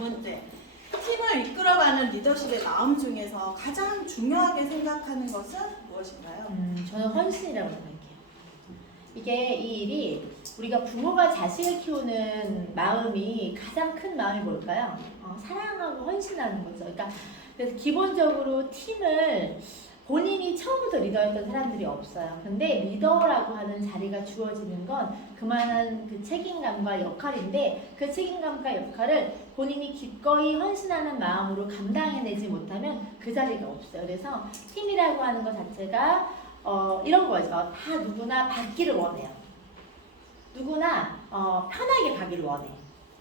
번째, 팀을 이끌어가는 리더십의 마음 중에서 가장 중요하게 생각하는 것은 무엇인가요? 저는 헌신이라고 생각해요. 이게 이 일이 우리가 부모가 자식을 키우는 마음이 가장 큰 마음이 뭘까요? 사랑하고 헌신하는 거죠. 그러니까 그래서 기본적으로 팀을 본인이 처음부터 리더였던 사람들이 없어요. 근데 리더라고 하는 자리가 주어지는 건 그만한 그 책임감과 역할인데 그 책임감과 역할을 본인이 기꺼이 헌신하는 마음으로 감당해내지 못하면 그 자리가 없어요. 그래서 팀이라고 하는 것 자체가 이런 거죠. 다 누구나 받기를 원해요. 누구나 편하게 가기를 원해.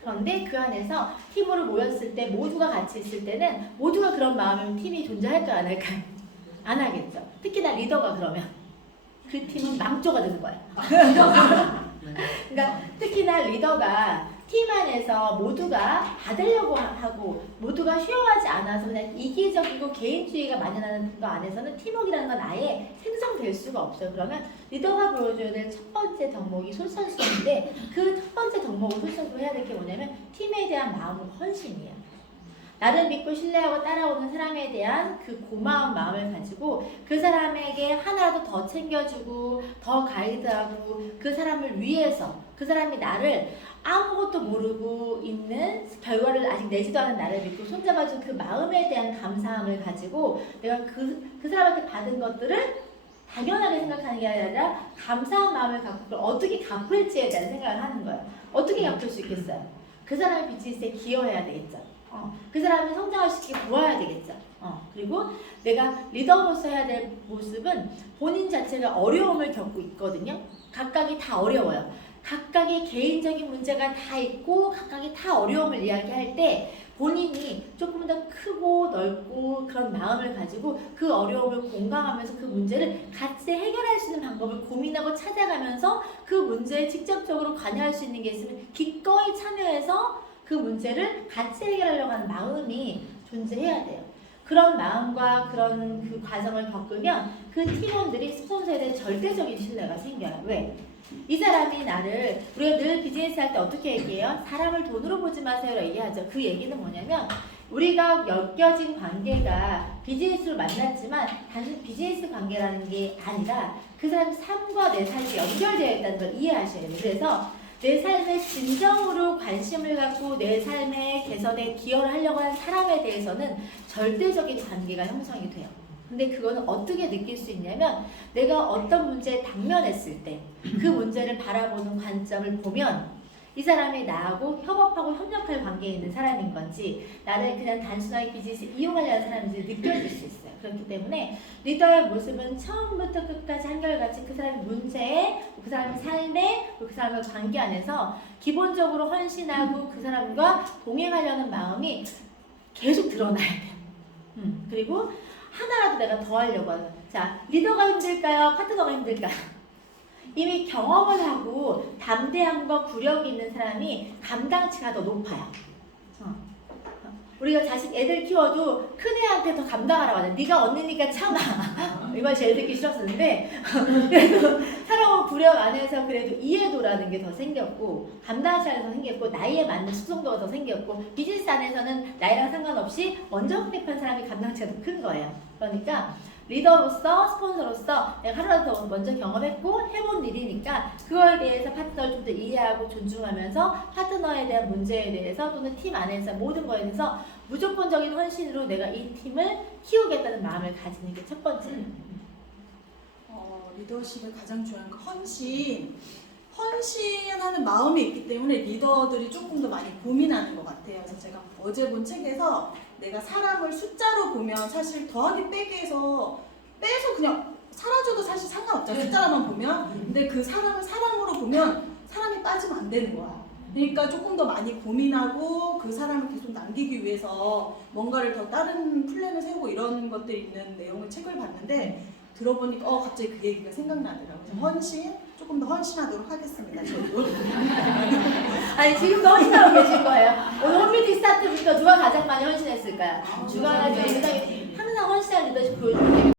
그런데 그 안에서 팀으로 모였을 때 모두가 같이 있을 때는 모두가 그런 마음이면 팀이 존재할까요? 안 할까요? 안 하겠죠. 특히나 리더가 그러면 그 팀은 망조가 되는 거예요. 그러니까 특히나 리더가 팀 안에서 모두가 받으려고 하고 모두가 쉐어하지 않아서 그냥 이기적이고 개인주의가 만연하는 거 안에서는 팀워크라는 건 아예 생성될 수가 없어요. 그러면 리더가 보여줘야 될 첫 번째 덕목이 솔선수범인데 그 첫 번째 덕목을 솔선수범 해야 될 게 뭐냐면 팀에 대한 마음은 헌신이에요. 나를 믿고 신뢰하고 따라오는 사람에 대한 그 고마운 마음을 가지고 그 사람에게 하나라도 더 챙겨주고 더 가이드하고 그 사람을 위해서 그 사람이 나를 아무것도 모르고 있는 결과를 아직 내지도 않은 나를 믿고 손잡아준 그 마음에 대한 감사함을 가지고 내가 그 사람한테 받은 것들을 당연하게 생각하는 게 아니라 감사한 마음을 갖고 그걸 어떻게 갚을지에 대한 생각을 하는 거예요. 어떻게 갚을 수 있겠어요? 그 사람의 비즈니스에 기여해야 되겠죠. 그 사람을 성장을 시키고 도와야 되겠죠. 그리고 내가 리더로서 해야 될 모습은 본인 자체가 어려움을 겪고 있거든요. 각각이 다 어려워요. 각각의 개인적인 문제가 다 있고 각각이 다 어려움을 이야기할 때 본인이 조금 더 크고 넓고 그런 마음을 가지고 그 어려움을 공감하면서 그 문제를 같이 해결할 수 있는 방법을 고민하고 찾아가면서 그 문제에 직접적으로 관여할 수 있는 게 있으면 기꺼이 참여해서 그 문제를 같이 해결하려고 하는 마음이 존재해야 돼요. 그런 마음과 그런 그 과정을 겪으면 그 팀원들이 스폰서에 대한 절대적인 신뢰가 생겨요. 왜? 이 사람이 나를 우리가 늘 비즈니스 할 때 어떻게 얘기해요? 사람을 돈으로 보지 마세요라고 얘기하죠. 그 얘기는 뭐냐면 우리가 엮여진 관계가 비즈니스로 만났지만 단순 비즈니스 관계라는 게 아니라 그 사람 삶과 내 삶이 연결되어 있다는 걸 이해하셔야 돼요. 그래서 내 삶에 진정으로 관심을 갖고 내 삶의 개선에 기여를 하려고 하는 사람에 대해서는 절대적인 관계가 형성이 돼요. 근데 그거는 어떻게 느낄 수 있냐면 내가 어떤 문제에 당면했을 때 그 문제를 바라보는 관점을 보면 이 사람이 나하고 협업하고 협력할 관계에 있는 사람인 건지 나를 그냥 단순하게 비즈니스 이용하려는 사람인지 느껴질 수 있어요. 그렇기 때문에 리더의 모습은 처음부터 끝까지 한결같이 그 사람의 문제에 그 사람의 삶에 그 사람의 관계 안에서 기본적으로 헌신하고 그 사람과 동행하려는 마음이 계속 드러나야 돼요. 그리고 하나라도 내가 더 하려고 하는. 자, 리더가 힘들까요? 파트너가 힘들까요? 이미 경험을 하고 담대함과 구력이 있는 사람이 감당치가 더 높아요. 우리가 자식 애들 키워도 큰 애한테 더 감당하라고 하잖아. 네가 언니니까 참아. 이 말 제일 듣기 싫었었는데 그래도 살아온 구력 안에서 그래도 이해도라는 게 더 생겼고 감당치 안에서 생겼고 나이에 맞는 숙성도가 더 생겼고 비즈니스 안에서는 나이랑 상관없이 먼저 확립한 사람이 감당치가 더 큰 거예요. 그러니까 리더로서 스폰서로서 내가 하루라도 더 먼저 경험했고 해본 일이니까 그거에 대해서 파트너를 좀 더 이해하고 존중하면서 파트너에 대한 문제에 대해서 또는 팀 안에서 모든 거에 대해서 무조건적인 헌신으로 내가 이 팀을 키우겠다는 마음을 가지는 게 첫 번째. 리더십의 가장 중요한 거 헌신하는 마음이 있기 때문에 리더들이 조금 더 많이 고민하는 것 같아요. 그래서 제가 어제 본 책에서 내가 사람을 숫자로 보면 사실 더하기 빼기에서 빼서 그냥 사라져도 사실 상관없잖아요. 숫자로만 보면. 근데 그 사람을 사람으로 보면 사람이 빠지면 안 되는 거야. 그러니까 조금 더 많이 고민하고 그 사람을 계속 남기기 위해서 뭔가를 더 다른 플랜을 세우고 이런 것들이 있는 내용의 책을 봤는데 들어보니까 갑자기 그 얘기가 생각나더라고요. 조금 더 헌신하도록 하겠습니다. 저도. 아니 지금도 헌신하고 계실 거예요. 오늘 홈미팅 스타트부터 누가 가장 많이 헌신했을까요? 주간에 굉장히 항상 헌신한 리더십 보여주고